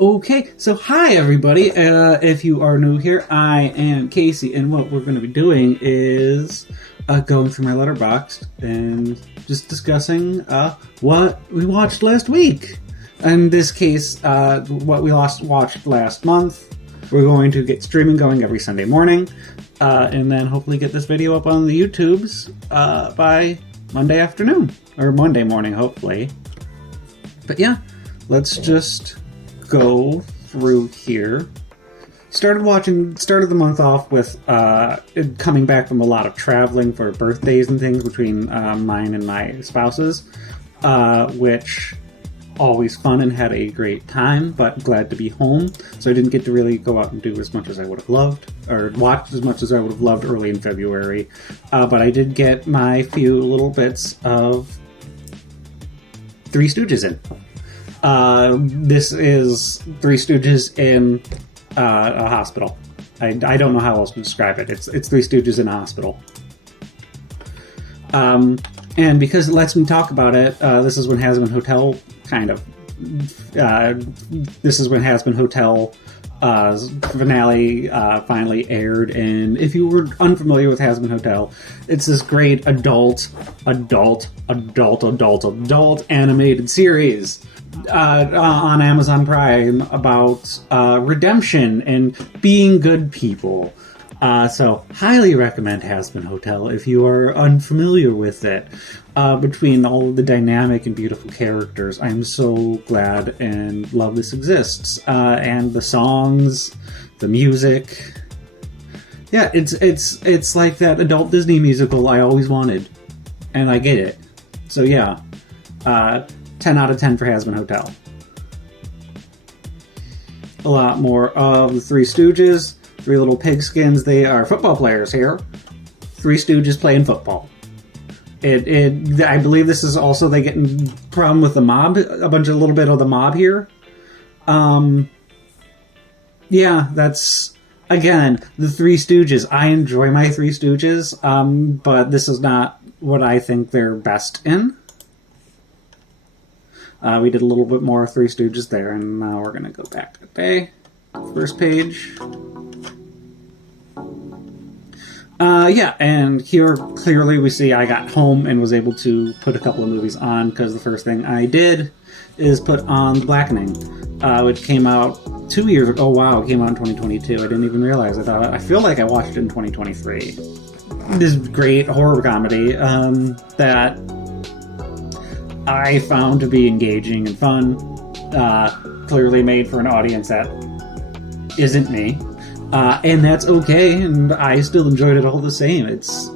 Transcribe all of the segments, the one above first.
Okay, so hi everybody. If you are new here, I am Casey, and what we're going to be doing is going through my letterbox and just discussing what we watched last week. In this case, what we watched last month. We're going to get streaming going every Sunday morning, and then hopefully get this video up on the YouTubes by Monday afternoon, or Monday morning, hopefully. But yeah, let's just go through here. Started the month off with coming back from a lot of traveling for birthdays and things between mine and my spouse's, which always fun and had a great time, but glad to be home. So I didn't get to really go out and do as much as I would have loved, or watch as much as I would have loved early in February. But I did get my few little bits of Three Stooges in. This is Three Stooges in a hospital. I don't know how else to describe it. It's Three Stooges in a hospital. And because it lets me talk about it, this is when HazbinHotel this is when HazbinHotel finale finally aired. And if you were unfamiliar with HazbinHotel, it's this great adult animated series on Amazon Prime about redemption and being good people. So highly recommend HazbinHotel if you are unfamiliar with it. Between all of the dynamic and beautiful characters, I'm so glad and love this exists. And the songs, the music. Yeah, it's like that adult Disney musical I always wanted. And I get it. So yeah, 10 out of 10 for HazbinHotel. A lot more of the Three Stooges. Three little pigskins. They are football players here. Three Stooges playing football. I believe this is also they get in problem with the mob. A little bit of the mob here. Yeah, that's again the Three Stooges. I enjoy my Three Stooges, but this is not what I think they're best in. We did a little bit more Three Stooges there, and now we're gonna go back a day. First page. Yeah, and here clearly we see I got home and was able to put a couple of movies on, because the first thing I did is put on Blackening, which came out 2 years ago. Oh wow, it came out in 2022. I didn't even realize. I feel like I watched it in 2023. This great horror comedy that I found to be engaging and fun. Clearly made for an audience that isn't me. And that's okay, and I still enjoyed it all the same. It's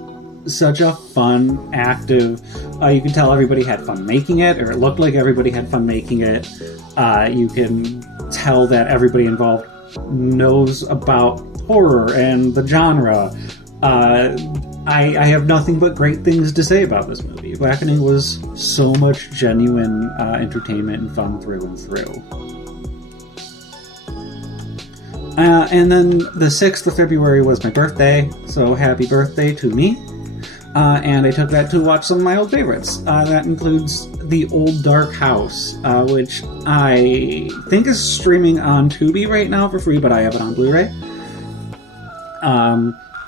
such a fun, active... you can tell everybody had fun making it, or it looked like everybody had fun making it. You can tell that everybody involved knows about horror and the genre. I have nothing but great things to say about this movie. Blackening was so much genuine entertainment and fun through and through. And then the 6th of February was my birthday, so happy birthday to me. And I took that to watch some of my old favorites. That includes The Old Dark House, which I think is streaming on Tubi right now for free, but I have it on Blu-ray.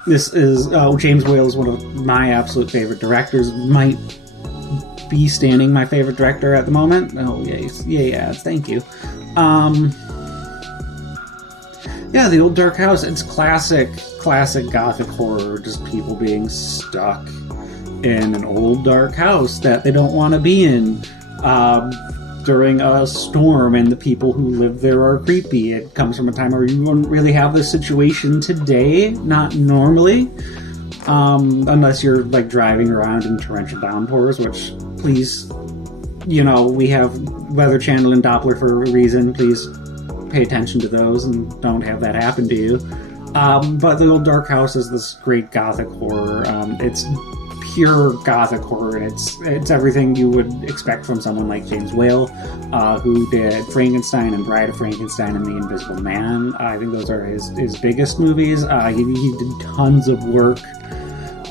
This is James Whale is one of my absolute favorite directors. Might be standing my favorite director at the moment. Oh, yay ads, thank you. Yeah, The Old Dark House, it's classic gothic horror, just people being stuck in an old dark house that they don't want to be in during a storm, and the people who live there are creepy. It comes from a time where you wouldn't really have this situation today, not normally, unless you're like driving around in torrential downpours, which, please, we have Weather Channel and Doppler for a reason. Please pay attention to those and don't have that happen to you. But The Old Dark House is this great gothic horror. It's pure gothic horror, and it's everything you would expect from someone like James Whale, who did Frankenstein and Bride of Frankenstein and The Invisible Man. I think those are his biggest movies. He did tons of work.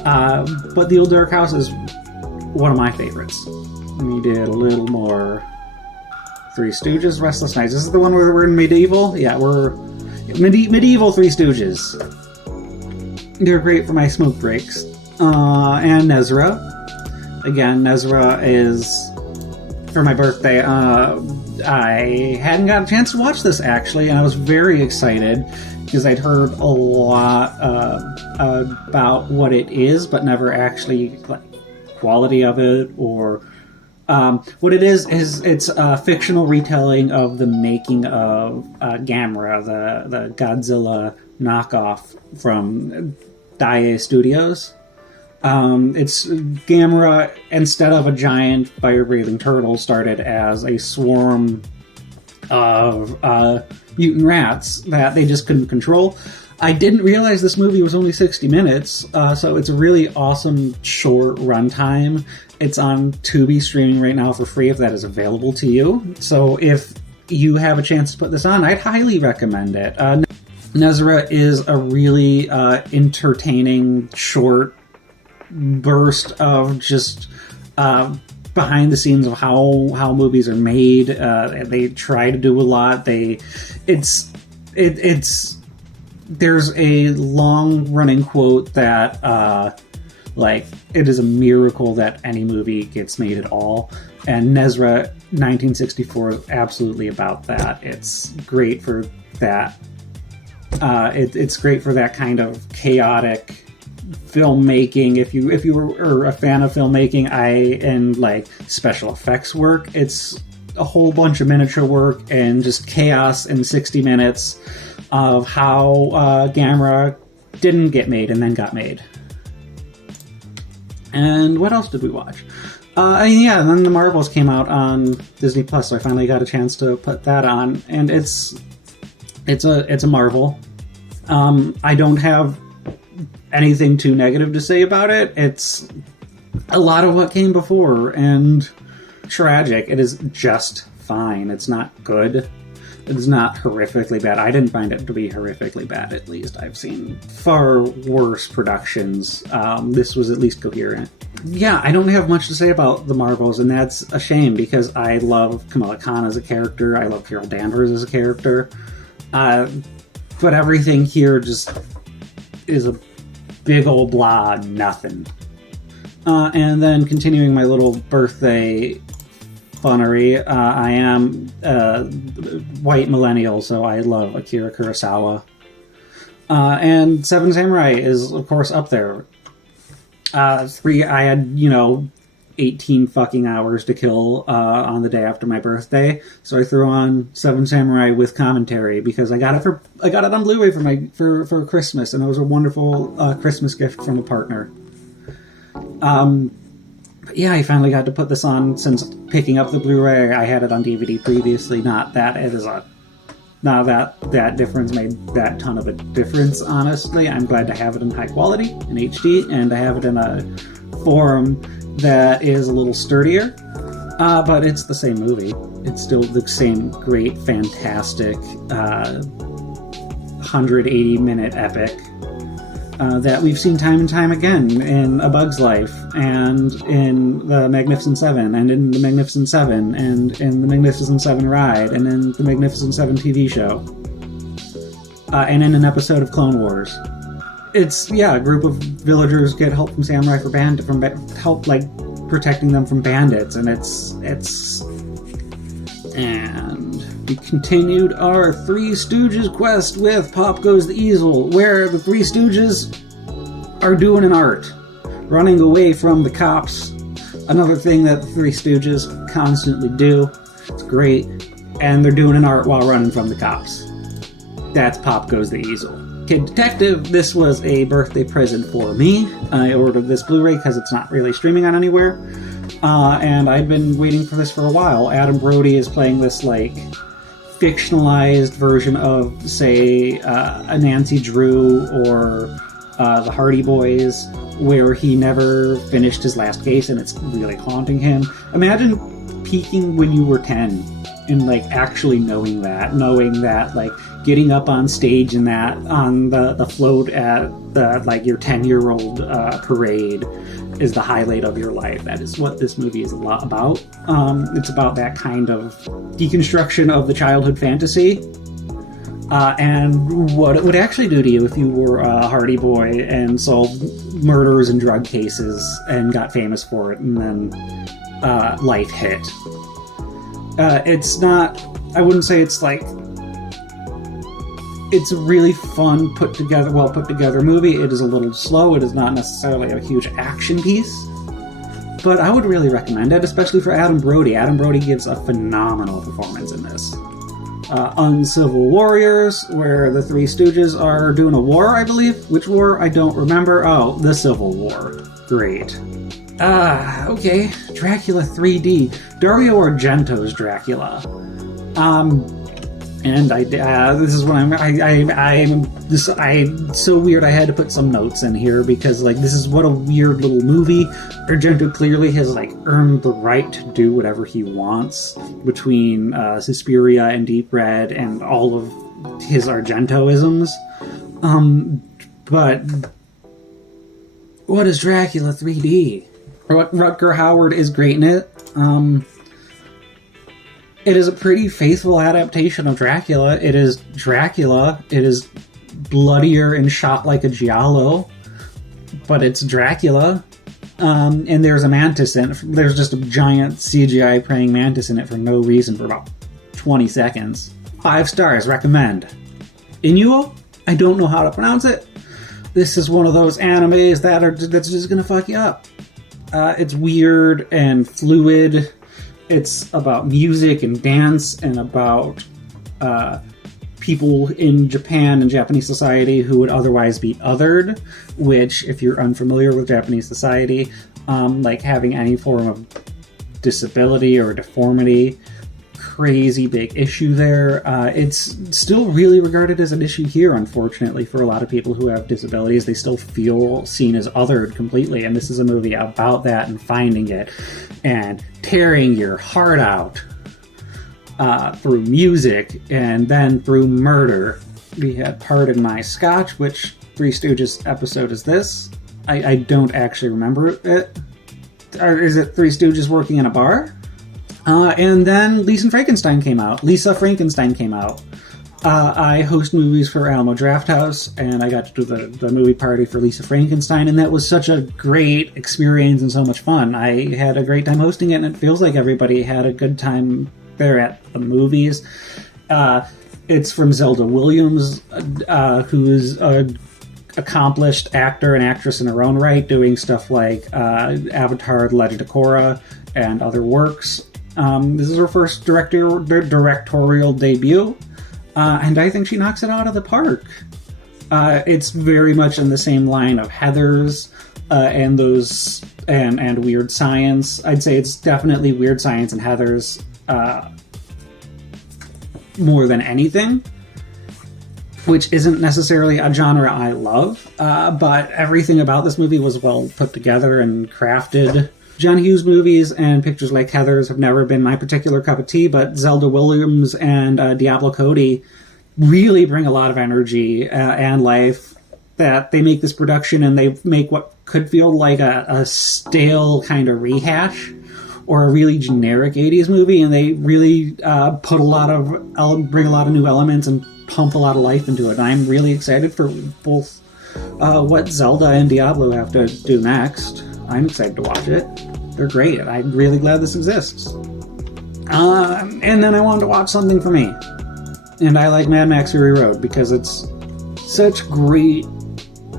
But The Old Dark House is one of my favorites. He did a little more Three Stooges, Restless Nights. This is the one where we're in medieval? Yeah, we're medieval Three Stooges. They're great for my smoke breaks. And Nezura. Again, Nezura is, for my birthday, I hadn't got a chance to watch this, actually, and I was very excited because I'd heard a lot about what it is, but never actually, like, quality of it, or what it is it's a fictional retelling of the making of Gamera, the Godzilla knockoff from Daiei Studios. It's Gamera, instead of a giant fire-breathing turtle, started as a swarm of mutant rats that they just couldn't control. I didn't realize this movie was only 60 minutes, so it's a really awesome short runtime. It's on Tubi streaming right now for free if that is available to you. So if you have a chance to put this on, I'd highly recommend it. Nezura is a really entertaining short burst of just behind the scenes of how movies are made. They try to do a lot. There's a long running quote that it is a miracle that any movie gets made at all, and Nezura 1964 is absolutely about that. It's great for that. It's great for that kind of chaotic filmmaking. If you were a fan of filmmaking, and like special effects work, it's a whole bunch of miniature work and just chaos in 60 minutes of how Gamera didn't get made and then got made. And what else did we watch? And then the Marvels came out on Disney Plus, so I finally got a chance to put that on, and it's a Marvel. I don't have anything too negative to say about it. It's a lot of what came before, and tragic. It is just fine. It's not good. It's not horrifically bad. I didn't find it to be horrifically bad, at least. I've seen far worse productions. This was at least coherent. Yeah, I don't have much to say about the Marvels, and that's a shame, because I love Kamala Khan as a character. I love Carol Danvers as a character. But everything here just is a big old blah, nothing. And then continuing my little birthday funnery, I am white millennial, so I love Akira Kurosawa. And Seven Samurai is, of course, up there. I had, 18 fucking hours to kill on the day after my birthday, so I threw on Seven Samurai with commentary because I got it on Blu-ray for Christmas, and it was a wonderful Christmas gift from a partner. Yeah, I finally got to put this on since picking up the Blu-ray. I had it on DVD previously. Not that difference made that ton of a difference, honestly. I'm glad to have it in high quality, in HD, and to have it in a form that is a little sturdier. But it's the same movie. It's still the same great, fantastic, 180-minute epic that we've seen time and time again in A Bug's Life, and in The Magnificent Seven, and in The Magnificent Seven, and in The Magnificent Seven Ride, and in The Magnificent Seven TV show, and in an episode of Clone Wars. It's, a group of villagers get help from samurai help, protecting them from bandits, and and we continued our Three Stooges quest with Pop Goes the Easel, where the Three Stooges are doing an art, running away from the cops. Another thing that the Three Stooges constantly do. It's great. And they're doing an art while running from the cops. That's Pop Goes the Easel. Kid Detective, this was a birthday present for me. I ordered this Blu-ray because it's not really streaming on anywhere. And I've been waiting for this for a while. Adam Brody is playing this, fictionalized version of, say, a Nancy Drew or the Hardy Boys, where he never finished his last case and it's really haunting him. Imagine peaking when you were 10 and like actually knowing that like getting up on stage and that on the float at the like your 10-year-old parade is the highlight of your life. That is what this movie is a lot about. It's about that kind of deconstruction of the childhood fantasy and what it would actually do to you if you were a Hardy Boy and solved murders and drug cases and got famous for it, and then life hit. It's not, I wouldn't say it's like, it's a really fun, well put together movie. It is a little slow. It is not necessarily a huge action piece, but I would really recommend it, especially for Adam Brody. Adam Brody gives a phenomenal performance in this. Uncivil Warriors, where the Three Stooges are doing a war, I believe. Which war? I don't remember. Oh, the Civil War. Great. Okay. Dracula 3D. Dario Argento's Dracula. And this is what I'm so weird I had to put some notes in here because like this is what a weird little movie. Argento clearly has like earned the right to do whatever he wants between Suspiria and Deep Red and all of his Argentoisms. But what is Dracula 3D? Rutger Hauer is great in it. It is a pretty faithful adaptation of Dracula. It is Dracula. It is bloodier and shot like a giallo, but it's Dracula. And there's a mantis in it. There's just a giant CGI praying mantis in it for no reason for about 20 seconds. 5 stars, recommend. Inu-Oh? I don't know how to pronounce it. This is one of those animes that's just gonna fuck you up. It's weird and fluid. It's about music and dance and about people in Japan and Japanese society who would otherwise be othered, which, if you're unfamiliar with Japanese society, like having any form of disability or deformity, crazy big issue there. It's still really regarded as an issue here, unfortunately, for a lot of people who have disabilities. They still feel seen as othered completely, and this is a movie about that and finding it and tearing your heart out through music and then through murder. We had Pardon My Scotch, which Three Stooges episode is this. I don't actually remember it. Or is it Three Stooges working in a bar? And then LisaFrankenstein came out. I host movies for Alamo Drafthouse, and I got to do the movie party for LisaFrankenstein, and that was such a great experience and so much fun. I had a great time hosting it, and it feels like everybody had a good time there at the movies. It's from Zelda Williams, who is an accomplished actor and actress in her own right, doing stuff like Avatar: The Legend of Korra and other works. This is her first directorial debut, and I think she knocks it out of the park. It's very much in the same line of Heathers and those and Weird Science. I'd say it's definitely Weird Science and Heathers more than anything, which isn't necessarily a genre I love, but everything about this movie was well put together and crafted. John Hughes movies and pictures like Heathers have never been my particular cup of tea, but Zelda Williams and Diablo Cody really bring a lot of energy and life. That they make this production and they make what could feel like a stale kind of rehash or a really generic 80s movie, and they really bring a lot of new elements and pump a lot of life into it. And I'm really excited for both what Zelda and Diablo have to do next. I'm excited to watch it. They're great. I'm really glad this exists. And then I wanted to watch something for me. And I like Mad Max Fury Road because it's such great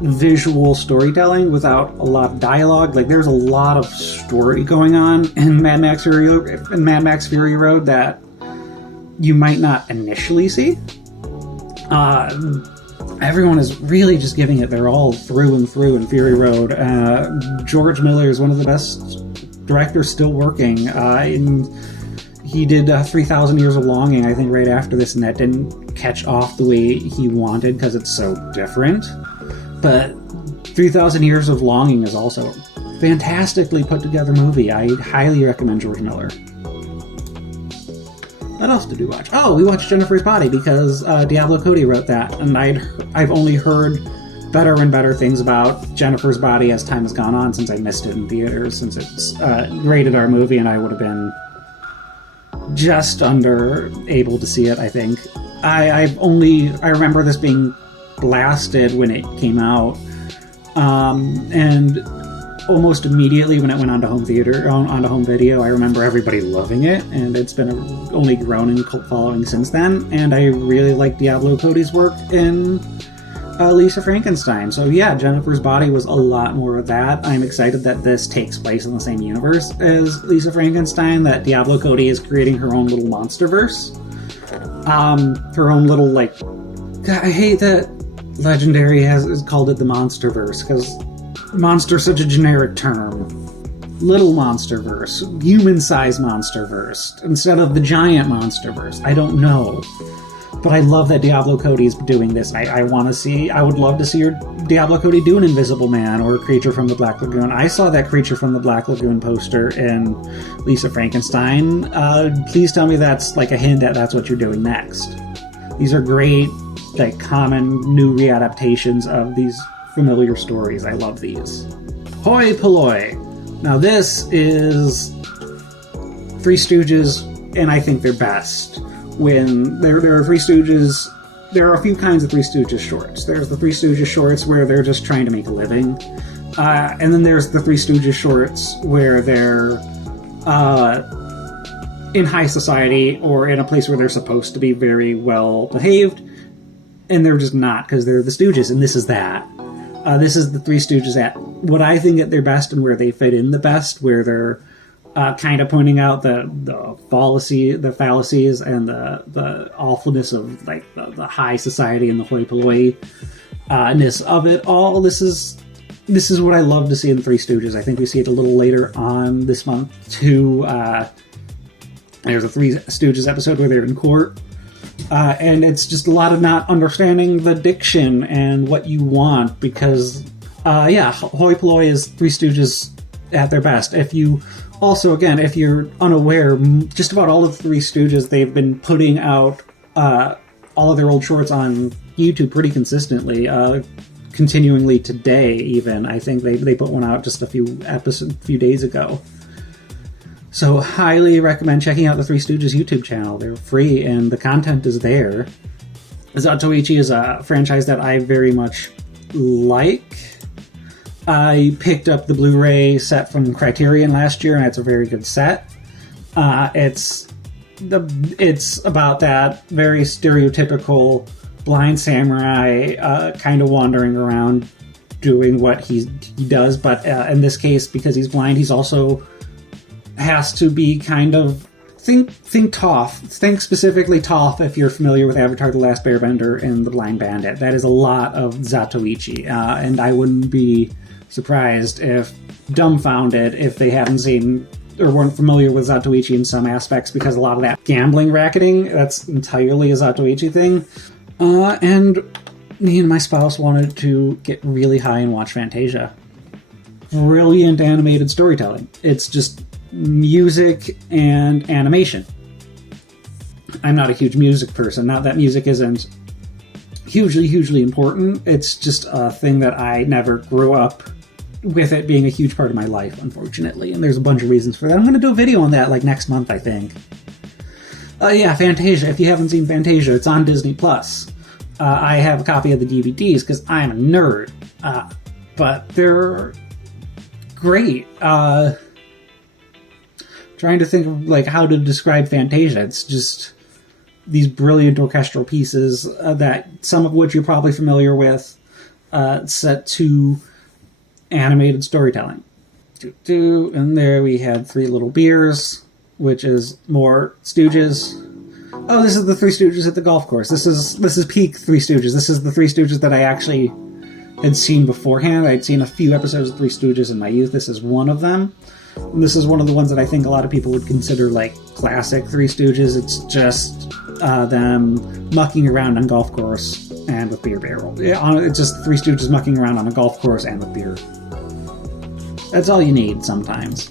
visual storytelling without a lot of dialogue. Like, there's a lot of story going on in Mad Max Fury Road that you might not initially see. Everyone is really just giving it their all through and through in Fury Road. George Miller is one of the best directors still working. He did 3,000 Years of Longing, I think, right after this, and that didn't catch off the way he wanted because it's so different. But 3,000 Years of Longing is also a fantastically put together movie. I highly recommend George Miller. What else did we watch? Oh, we watched Jennifer's Body because Diablo Cody wrote that, and I've only heard better and better things about Jennifer's Body as time has gone on since I missed it in theaters, since it's rated R movie, and I would have been just under able to see it, I think. I remember this being blasted when it came out, and almost immediately when it went onto home video, I remember everybody loving it, and it's been only grown in cult following since then, and I really like Diablo Cody's work in LisaFrankenstein. So yeah, Jennifer's Body was a lot more of that. I'm excited that this takes place in the same universe as LisaFrankenstein, that Diablo Cody is creating her own little monsterverse. Her own little, like... God, I hate that Legendary has called it the Monsterverse, because monster's such a generic term. Little Monsterverse, human-sized Monsterverse, instead of the giant Monsterverse. I don't know. But I love that Diablo Cody's doing this. I would love to see Diablo Cody do an Invisible Man or a Creature from the Black Lagoon. I saw that Creature from the Black Lagoon poster in LisaFrankenstein. Please tell me that's like a hint that that's what you're doing next. These are great, like, common new readaptations of these familiar stories. I love these. Hoi Polloi. Now this is Three Stooges, and I think they're best. When there are Three Stooges, there are a few kinds of Three Stooges shorts. There's the Three Stooges shorts where they're just trying to make a living. And then there's the Three Stooges shorts where they're in high society or in a place where they're supposed to be very well behaved, and they're just not because they're the Stooges, and this is that. This is the Three Stooges at what I think at their best and where they fit in the best, where they're kind of pointing out the fallacies and the awfulness of, like, the high society and the hoi polloi-ness of it all. This is what I love to see in Three Stooges. I think we see it a little later on this month too. There's a Three Stooges episode where they're in court, and it's just a lot of not understanding the diction and what you want, because hoi polloi is Three Stooges at their best. If you're unaware, just about all of the Three Stooges, they've been putting out all of their old shorts on YouTube pretty consistently, continuingly today even. I think they put one out just a few days ago. So highly recommend checking out the Three Stooges YouTube channel. They're free and the content is there. Zatoichi is a franchise that I very much like. I picked up the Blu-ray set from Criterion last year, and it's a very good set. It's about that very stereotypical blind samurai kind of wandering around doing what he does, but in this case, because he's blind, he's also has to be kind of think Toph. Think specifically Toph if you're familiar with Avatar: The Last Airbender and The Blind Bandit. That is a lot of Zatoichi, and I wouldn't be surprised dumbfounded if they haven't seen or weren't familiar with Zatoichi in some aspects, because a lot of that gambling racketing, that's entirely a Zatoichi thing. And me and my spouse wanted to get really high and watch Fantasia. Brilliant animated storytelling. It's just music and animation. I'm not a huge music person. Not that music isn't hugely important. It's just a thing that I never grew up with it being a huge part of my life, unfortunately. And there's a bunch of reasons for that. I'm going to do a video on that like next month, I think. Fantasia. If you haven't seen Fantasia, it's on Disney+. I have a copy of the DVDs because I'm a nerd. But they're great. Trying to think of like how to describe Fantasia. It's just these brilliant orchestral pieces that some of which you're probably familiar with, set to animated storytelling. And there we had Three Little Beers, which is more Stooges. Oh, this is the Three Stooges at the golf course. This is peak Three Stooges. This is the Three Stooges that I actually had seen beforehand. I'd seen a few episodes of Three Stooges in my youth. This is one of them. And this is one of the ones that I think a lot of people would consider like classic Three Stooges. It's just them mucking around on golf course and with beer barrel. It's just Three Stooges mucking around on a golf course and with beer. That's all you need sometimes.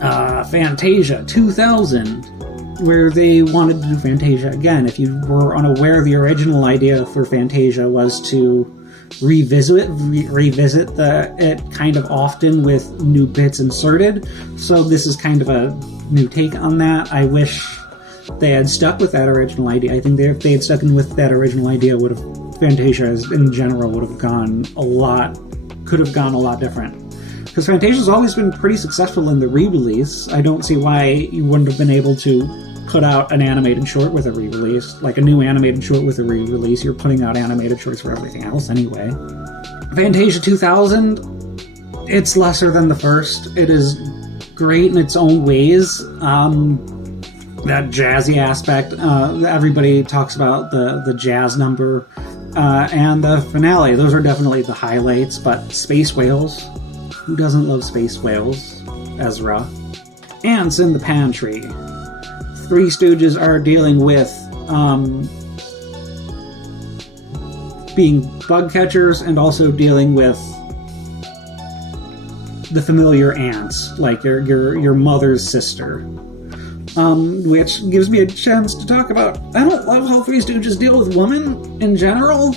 Fantasia 2000. where they wanted to do Fantasia again. If you were unaware, the original idea for Fantasia was to revisit it kind of often with new bits inserted. So this is kind of a new take on that. I wish they had stuck with that original idea. I think if they had stuck with that original idea, Fantasia in general could have gone a lot different. Because Fantasia's always been pretty successful in the re-release. I don't see why you wouldn't have been able to put out an animated short with a re-release. Like a new animated short with a re-release. You're putting out animated shorts for everything else anyway. Fantasia 2000, it's lesser than the first. It is great in its own ways. That jazzy aspect, everybody talks about the jazz number, and the finale. Those are definitely the highlights, but Space Whales, who doesn't love Space Whales? Ezra. Ants in the Pantry. Three Stooges are dealing with being bug catchers and also dealing with the familiar ants, like your mother's sister. Which gives me a chance to talk about... I don't love how Three Stooges deal with women in general.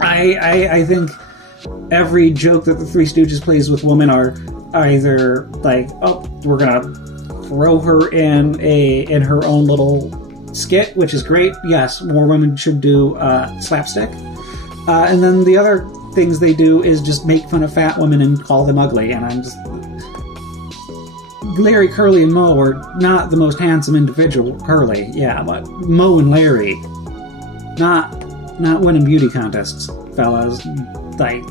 I think every joke that the Three Stooges plays with women are either like, oh, we're gonna throw her in her own little skit, which is great. Yes, more women should do slapstick. And then the other things they do is just make fun of fat women and call them ugly. And I'm just... Larry, Curly, and Moe are not the most handsome individual. Curly, yeah, but Moe and Larry, not winning beauty contests, fellas. Like,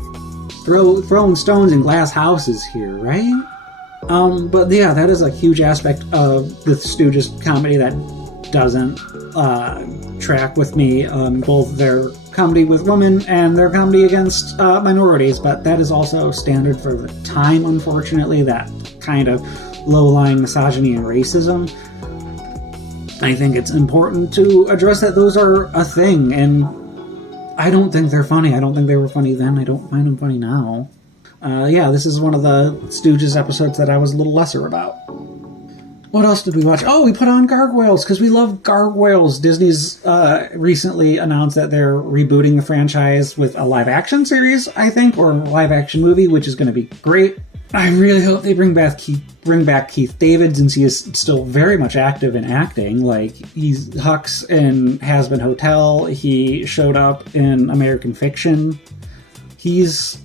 throwing stones in glass houses here, right? But yeah, that is a huge aspect of the Stooges comedy that doesn't track with me. Both their comedy with women and their comedy against minorities, but that is also standard for the time, unfortunately, that kind of low-lying misogyny and racism. I think it's important to address that those are a thing, and I don't think they're funny. I don't think they were funny then. I don't find them funny now. Yeah, this is one of the Stooges episodes that I was a little lesser about. What else did we watch? Oh, we put on Gargoyles, because we love Gargoyles. Disney's recently announced that they're rebooting the franchise with a live-action series, I think, or a live-action movie, which is going to be great. I really hope they bring back Keith David, since he is still very much active in acting. Like, he's Hux in HazbinHotel. He showed up in American Fiction. Keith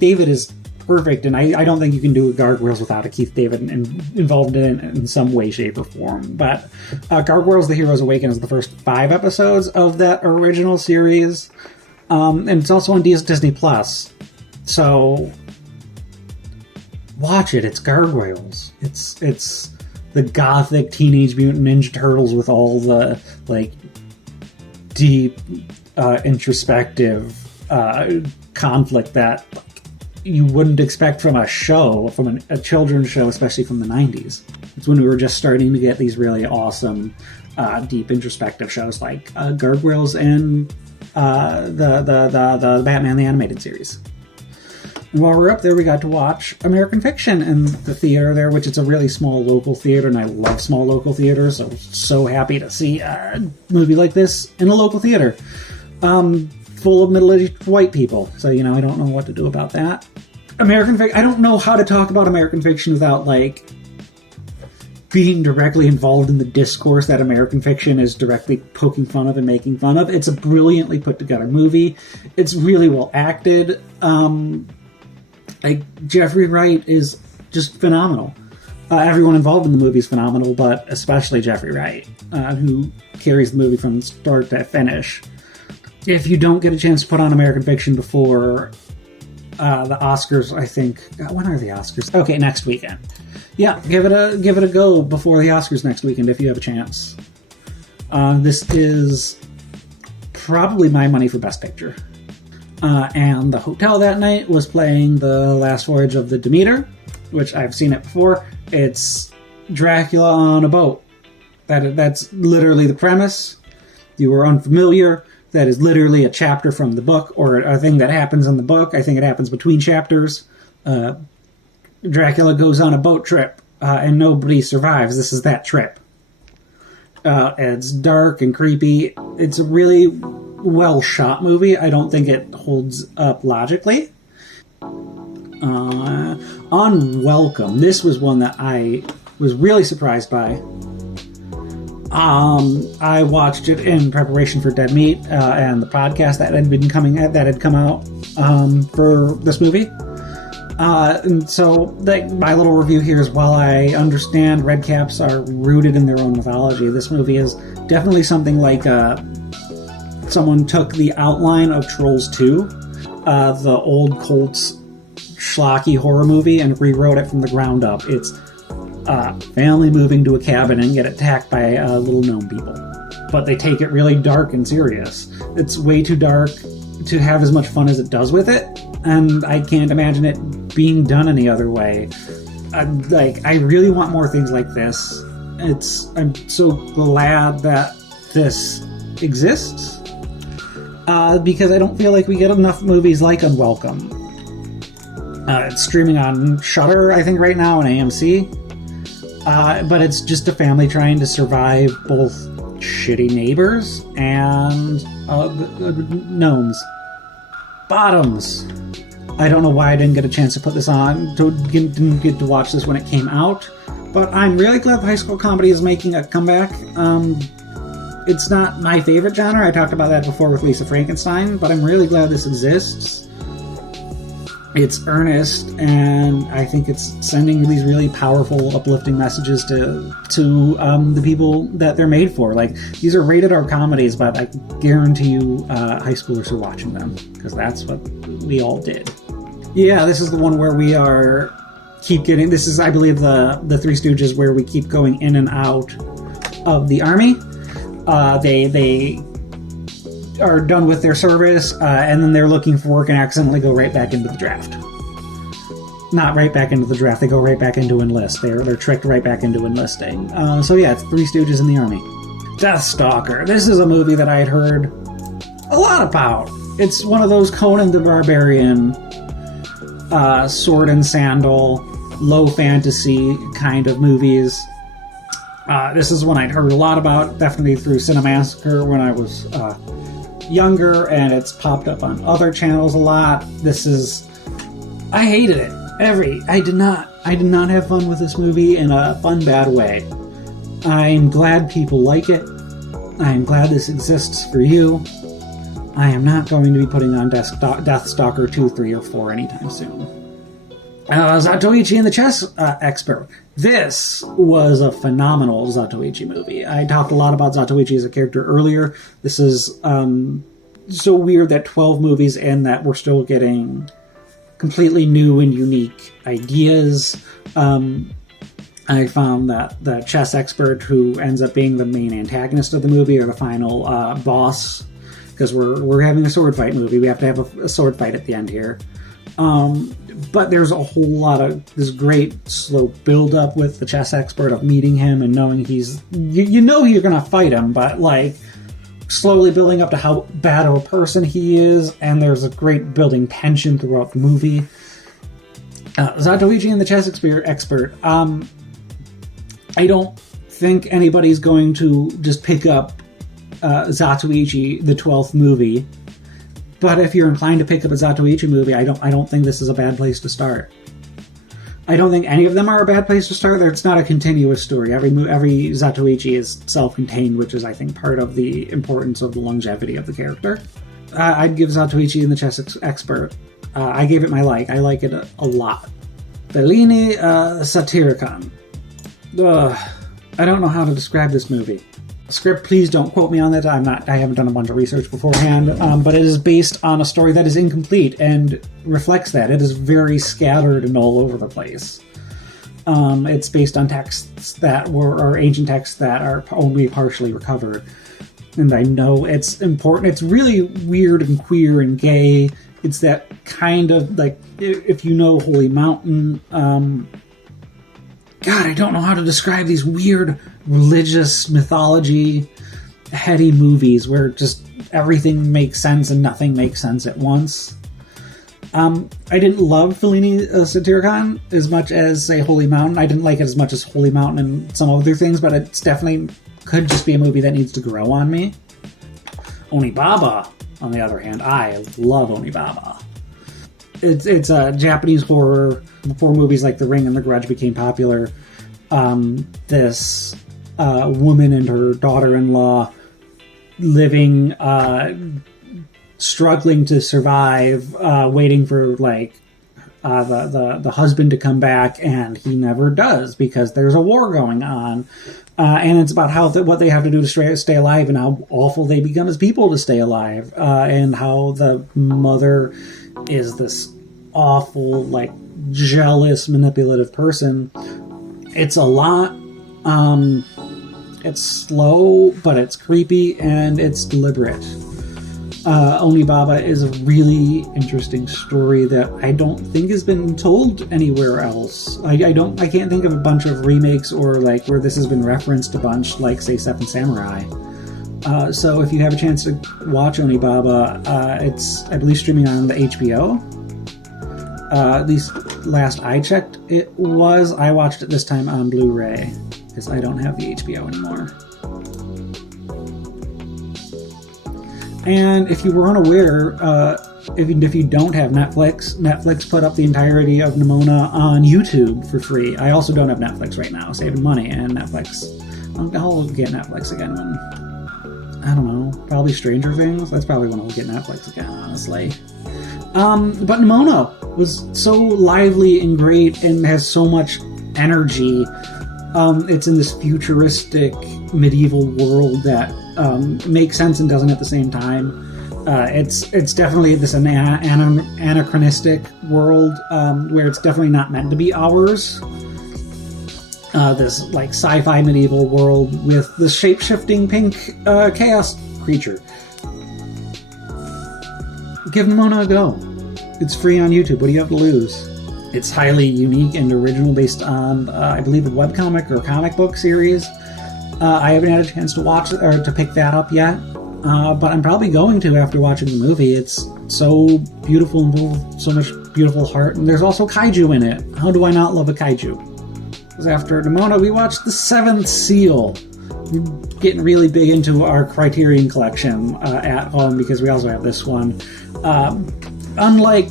David is perfect, and I don't think you can do Gargoyles without a Keith David involved in some way, shape, or form. But Gargoyles: The Heroes Awaken is the first 5 episodes of that original series, and it's also on Disney Plus. So watch it. It's Gargoyles. It's the gothic Teenage Mutant Ninja Turtles with all the like deep, introspective conflict that you wouldn't expect from a show, from a children's show, especially from the 90s. It's when we were just starting to get these really awesome, deep, introspective shows like Gargoyles and the Batman the Animated Series. And while we're up there, we got to watch American Fiction in the theater there, which is a really small local theater, and I love small local theaters, so so happy to see a movie like this in a local theater. Full of middle-aged white people, so, you know, I don't know what to do about that. American Fiction, I don't know how to talk about American Fiction without, like, being directly involved in the discourse that American Fiction is directly poking fun of and making fun of. It's a brilliantly put-together movie. It's really well acted. Like, Jeffrey Wright is just phenomenal. Everyone involved in the movie is phenomenal, but especially Jeffrey Wright, who carries the movie from start to finish. If you don't get a chance to put on American Fiction before the Oscars, I think... when are the Oscars? Okay, next weekend. Yeah, give it a go before the Oscars next weekend if you have a chance. This is probably my money for Best Picture. And the hotel that night was playing The Last Voyage of the Demeter, which I've seen it before. It's Dracula on a boat. That's literally the premise. If you were unfamiliar, that is literally a chapter from the book, or a thing that happens in the book. I think it happens between chapters. Dracula goes on a boat trip and nobody survives. This is that trip. It's dark and creepy. It's a really well-shot movie. I don't think it holds up logically. Unwelcome. This was one that I was really surprised by. I watched it in preparation for Dead Meat and the podcast that had come out for this movie. And so my little review here is, while I understand red caps are rooted in their own mythology, this movie is definitely something like someone took the outline of Trolls 2, the old Colts schlocky horror movie, and rewrote it from the ground up. It's family moving to a cabin and get attacked by little gnome people. But they take it really dark and serious. It's way too dark to have as much fun as it does with it, and I can't imagine it being done any other way. I really want more things like this. I'm so glad that this exists, because I don't feel like we get enough movies like Unwelcome. It's streaming on Shudder, I think, right now, and AMC. But it's just a family trying to survive both shitty neighbors and gnomes. Bottoms. I don't know why I didn't get a chance to put this on. Didn't get to watch this when it came out. But I'm really glad the high school comedy is making a comeback. It's not my favorite genre. I talked about that before with LisaFrankenstein, but I'm really glad this exists. It's earnest, and I think it's sending these really powerful, uplifting messages to the people that they're made for. Like, these are rated R comedies, but I guarantee you high schoolers are watching them, because that's what we all did. Yeah, this is the one where we keep getting... This is, I believe, the Three Stooges, where we keep going in and out of the army. They are done with their service, and then they're looking for work and accidentally go right back into the draft. Not right back into the draft, they go right back into enlist. They're tricked right back into enlisting. So yeah, it's Three Stooges in the army. Deathstalker. This is a movie that I had heard a lot about. It's one of those Conan the Barbarian, sword and sandal, low fantasy kind of movies. This is one I'd heard a lot about, definitely through Cinemassacre when I was younger, and it's popped up on other channels a lot. I hated it. I did not have fun with this movie in a fun, bad way. I'm glad people like it. I am glad this exists for you. I am not going to be putting on Deathstalker 2, 3, or 4 anytime soon. Zatoichi and the Chess Expert. This was a phenomenal Zatoichi movie. I talked a lot about Zatoichi as a character earlier. This is so weird that 12 movies in that we're still getting completely new and unique ideas. I found that the chess expert, who ends up being the main antagonist of the movie, or the final boss, because we're having a sword fight movie. We have to have a sword fight at the end here. But there's a whole lot of this great slow build-up with the chess expert, of meeting him and knowing you know you're going to fight him, but like slowly building up to how bad of a person he is, and there's a great building tension throughout the movie. Zatoichi and the Chess Expert. I don't think anybody's going to just pick up Zatoichi, the 12th movie. But if you're inclined to pick up a Zatoichi movie, I don't think this is a bad place to start. I don't think any of them are a bad place to start. It's not a continuous story. Every Zatoichi is self-contained, which is, I think, part of the importance of the longevity of the character. I'd give Zatoichi and the Chess Expert. I gave it my like. I like it a lot. Fellini, Satyricon. I don't know how to describe this movie. Script, please don't quote me on that. I haven't done a bunch of research beforehand, but it is based on a story that is incomplete and reflects that. It is very scattered and all over the place. It's based on texts or ancient texts that are only partially recovered. And I know it's important. It's really weird and queer and gay. It's that kind of, like, if you know Holy Mountain, God, I don't know how to describe these weird religious mythology heady movies where just everything makes sense and nothing makes sense at once. I didn't love Fellini Satyricon as much as, say, Holy Mountain. I didn't like it as much as Holy Mountain and some other things, but it's definitely could just be a movie that needs to grow on me. Onibaba, on the other hand, I love Onibaba. It's a Japanese horror. Before movies like The Ring and The Grudge became popular, this woman and her daughter-in-law living, struggling to survive, waiting for the husband to come back, and he never does because there's a war going on. And it's about how what they have to do to stay alive, and how awful they become as people to stay alive, and how the mother is this awful, jealous, manipulative person. It's a lot. It's slow, but it's creepy, and it's deliberate. Onibaba is a really interesting story that I don't think has been told anywhere else. I can't think of a bunch of remakes or where this has been referenced a bunch, like say Seven Samurai. So if you have a chance to watch Onibaba, it's I believe streaming on the HBO. At least last I checked, it was. I watched it this time on Blu-ray because I don't have the HBO anymore. And if you were unaware, if you don't have Netflix put up the entirety of Nimona on YouTube for free. I also don't have Netflix right now, saving money, and Netflix. I'll get Netflix again when, I don't know, probably Stranger Things. That's probably when I'll get Netflix again, honestly. But Nimona was so lively and great and has so much energy. It's in this futuristic medieval world that makes sense and doesn't at the same time. It's definitely this anachronistic world where it's definitely not meant to be ours. This sci-fi medieval world with the shape-shifting pink chaos creature. Give Nimona a go. It's free on YouTube. What do you have to lose? It's highly unique and original, based on, I believe, a webcomic or comic book series. I haven't had a chance to watch it or to pick that up yet, but I'm probably going to after watching the movie. It's so beautiful and full of so much beautiful heart, and there's also kaiju in it. How do I not love a kaiju? Because after Nimona, we watched The Seventh Seal. We're getting really big into our Criterion collection at home because we also have this one. Unlike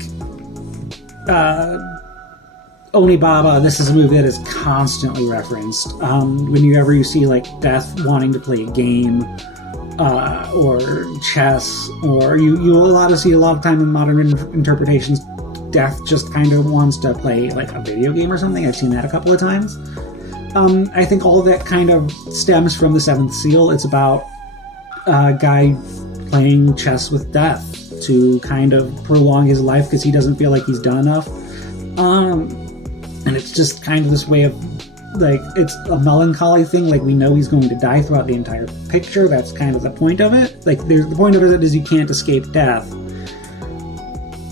Onibaba, this is a movie that is constantly referenced. Whenever you see Death wanting to play a game, or chess, or you see a lot of time in modern interpretations, Death just kind of wants to play a video game or something. I've seen that a couple of times. I think all of that kind of stems from The Seventh Seal. It's about a guy playing chess with death to kind of prolong his life because he doesn't feel like he's done enough. And it's just kind of this way of, it's a melancholy thing. We know he's going to die throughout the entire picture. That's kind of the point of it. The point of it is you can't escape death.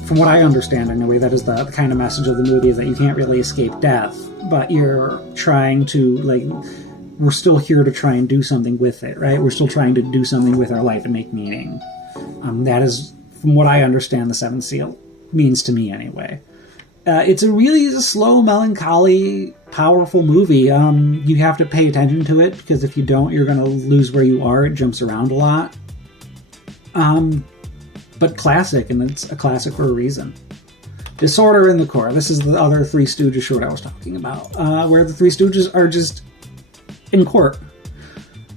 From what I understand, anyway, that is the kind of message of the movie, is that you can't really escape death, but you're trying to, we're still here to try and do something with it, right? We're still trying to do something with our life and make meaning. That is, from what I understand, The Seventh Seal means to me, anyway. It's a really slow, melancholy, powerful movie. You have to pay attention to it, because if you don't, you're going to lose where you are. It jumps around a lot. But classic, and it's a classic for a reason. Disorder in the Core. This is the other Three Stooges short I was talking about, where the Three Stooges are just in court.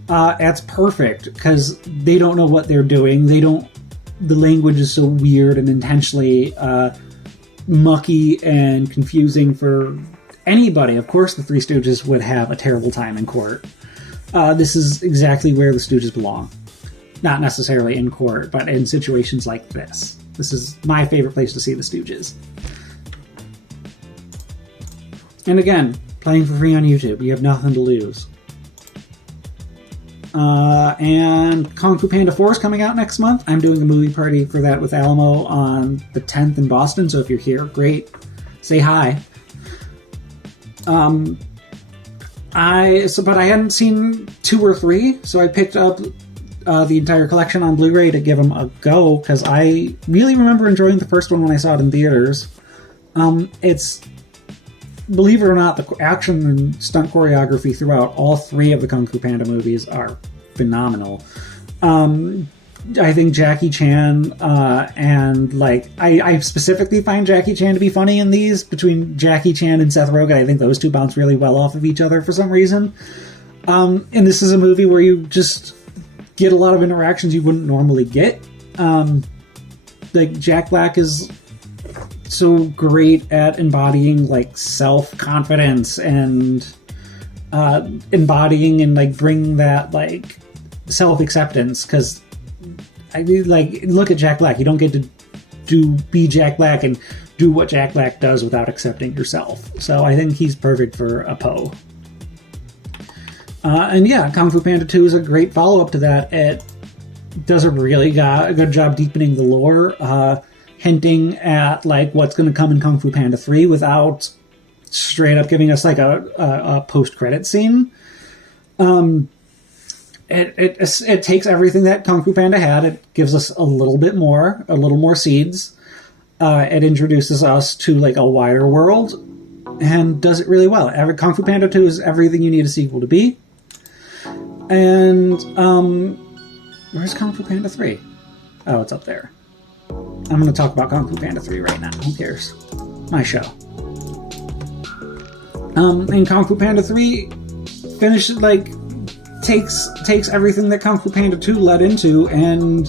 That's perfect, because they don't know what they're doing. The language is so weird and intentionally mucky and confusing for anybody. Of course, the Three Stooges would have a terrible time in court. This is exactly where the Stooges belong. Not necessarily in court, but in situations like this. This is my favorite place to see the Stooges. And again, playing for free on YouTube. You have nothing to lose. And KungFuPanda 4 is coming out next month. I'm doing a movie party for that with Alamo on the 10th in Boston, so if you're here, great. Say hi. But I hadn't seen 2 or 3, so I picked up the entire collection on Blu-ray to give them a go, because I really remember enjoying the first one when I saw it in theaters. It's, believe it or not, the action and stunt choreography throughout all three of the Kung Fu Panda movies are phenomenal. I think Jackie Chan and, like, I specifically find Jackie Chan to be funny in these. Between Jackie Chan and Seth Rogen, I think those two bounce really well off of each other for some reason. And this is a movie where you just get a lot of interactions you wouldn't normally get. Like, Jack Black is so great at embodying, like, self-confidence and embodying and, like, bringing that, like, self-acceptance, because I mean, like, look at Jack Black. You don't get to be Jack Black and do what Jack Black does without accepting yourself. So I think he's perfect for a Poe. And yeah, Kung Fu Panda 2 is a great follow-up to that. It does a really good job deepening the lore, hinting at, like, what's going to come in Kung Fu Panda 3 without straight up giving us, like, a post-credit scene. It takes everything that Kung Fu Panda had. It gives us a little more seeds. It introduces us to, like, a wider world and does it really well. Kung Fu Panda 2 is everything you need a sequel to be. And, where's Kung Fu Panda 3? Oh, it's up there. I'm going to talk about Kung Fu Panda 3 right now. Who cares? My show. And Kung Fu Panda 3 finishes, like, takes everything that Kung Fu Panda 2 led into and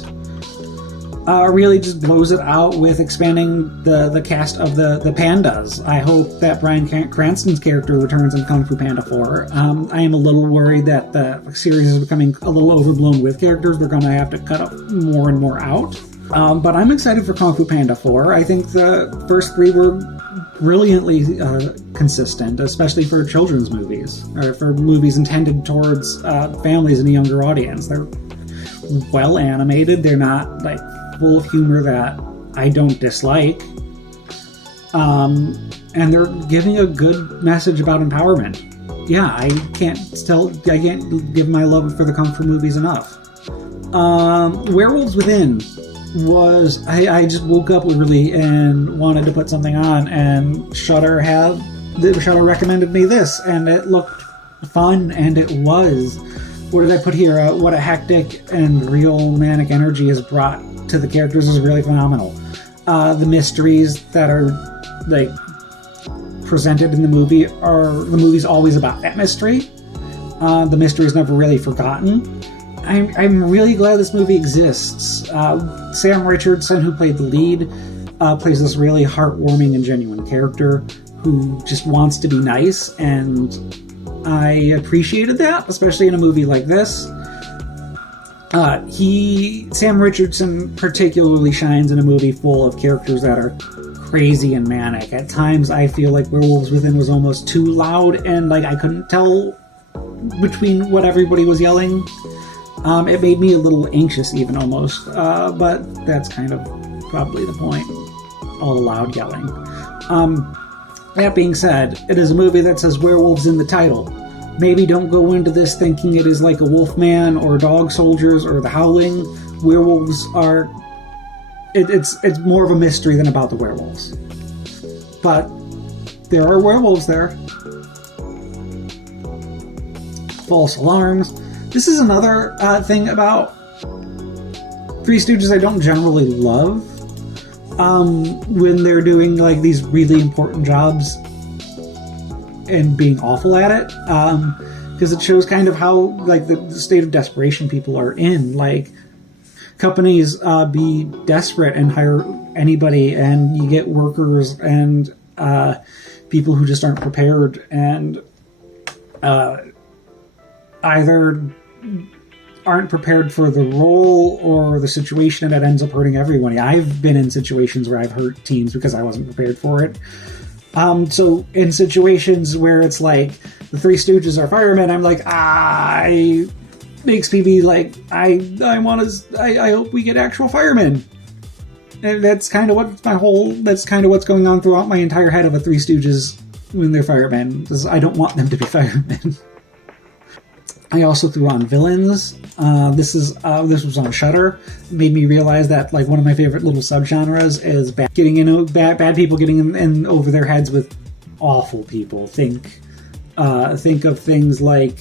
really just blows it out with expanding the cast of the pandas. I hope that Bryan Cranston's character returns in Kung Fu Panda 4. I am a little worried that the series is becoming a little overblown with characters. They're going to have to cut up more and more out. But I'm excited for Kung Fu Panda 4. I think the first three were brilliantly consistent, especially for children's movies, or for movies intended towards families and a younger audience. They're well animated. They're not, like, full of humor that I don't dislike. And they're giving a good message about empowerment. Yeah, I can't give my love for the Kung Fu movies enough. Werewolves Within was, I just woke up early and wanted to put something on, and Shudder recommended me this, and it looked fun, and it was. What did I put here? What a hectic and real manic energy is brought to the characters is really phenomenal. The mysteries that are, like, presented in the movie's always about that mystery. The mystery is never really forgotten. I'm really glad this movie exists. Sam Richardson, who played the lead, plays this really heartwarming and genuine character who just wants to be nice, and I appreciated that, especially in a movie like this. Sam Richardson particularly shines in a movie full of characters that are crazy and manic. At times, I feel like Werewolves Within was almost too loud, and, like, I couldn't tell between what everybody was yelling. It made me a little anxious, even, almost. But that's kind of probably the point. All the loud yelling. That being said, it is a movie that says werewolves in the title. Maybe don't go into this thinking it is like a Wolfman or Dog Soldiers or The Howling. Werewolves are... It's more of a mystery than about the werewolves. But there are werewolves there. False alarms. This is another thing about Three Stooges I don't generally love. When they're doing, like, these really important jobs and being awful at it. Because it shows kind of how, like, the state of desperation people are in. Like, companies be desperate and hire anybody, and you get workers and people who just aren't prepared and either aren't prepared for the role or the situation, and it ends up hurting everyone. I've been in situations where I've hurt teams because I wasn't prepared for it. So in situations where it's like the Three Stooges are firemen, I'm like, makes me be like, I hope we get actual firemen. And that's kind of what's going on throughout my entire head of a Three Stooges when they're firemen, because I don't want them to be firemen. I also threw on Villains. This was on Shudder. It made me realize that like one of my favorite little subgenres is bad people getting in over their heads with awful people. Think of things like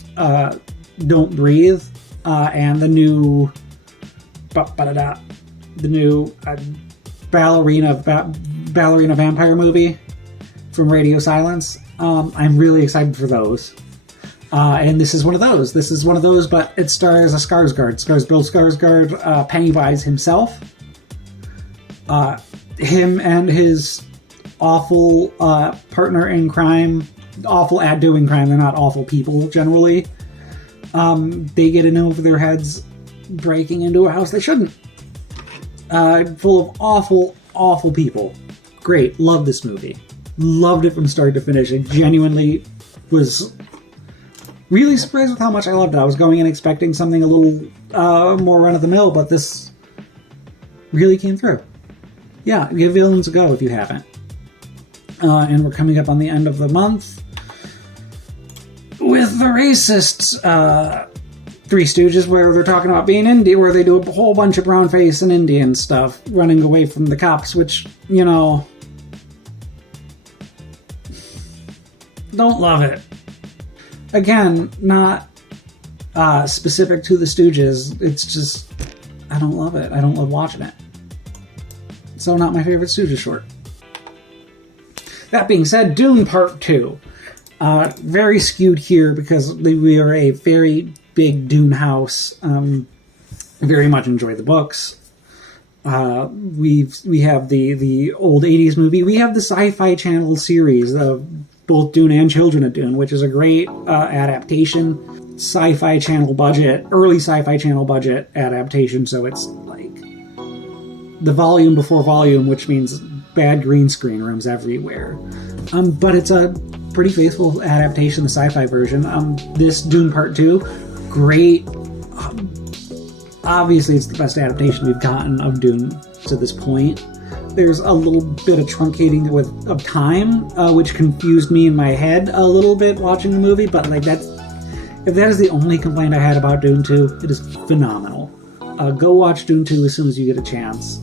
Don't Breathe and the new ballerina vampire movie from Radio Silence. I'm really excited for those. And this is one of those. But it stars a Skarsgård. Bill Skarsgård, Pennywise himself. Him and his awful partner in crime, awful at doing crime. They're not awful people generally. They get in over their heads, breaking into a house they shouldn't. Full of awful people. Great. Love this movie. Loved it from start to finish. I genuinely was really surprised with how much I loved it. I was going in expecting something a little more run-of-the-mill, but this really came through. Yeah, give Villains a go if you haven't. And we're coming up on the end of the month with the racists Three Stooges, where they're talking about being Indian, where they do a whole bunch of brown face and Indian stuff, running away from the cops, which, you know, don't love it. Again, not specific to the Stooges. It's just, I don't love it. I don't love watching it. So not my favorite Stooges short. That being said, Dune Part 2. Very skewed here because we are a very big Dune house. Very much enjoy the books. We have the old 80s movie. We have the Sci-Fi Channel series of both Dune and Children of Dune, which is a great adaptation. Early Sci-Fi Channel budget adaptation, so it's like the volume before volume, which means bad green screen rooms everywhere. But it's a pretty faithful adaptation, the sci-fi version. This Dune Part 2, great. Obviously, it's the best adaptation we've gotten of Dune to this point. There's a little bit of truncating of time, which confused me in my head a little bit watching the movie, but like if that is the only complaint I had about Dune 2, it is phenomenal. Go watch Dune 2 as soon as you get a chance.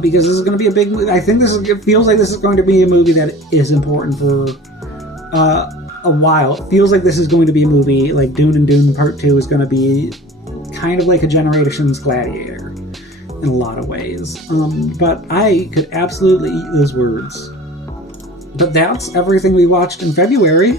Because this is going to be a big movie. I think it feels like this is going to be a movie that is important for a while. It feels like this is going to be a movie like Dune, and Dune Part 2 is going to be kind of like a Generations Gladiator in a lot of ways. But I could absolutely eat those words. But that's everything we watched in February.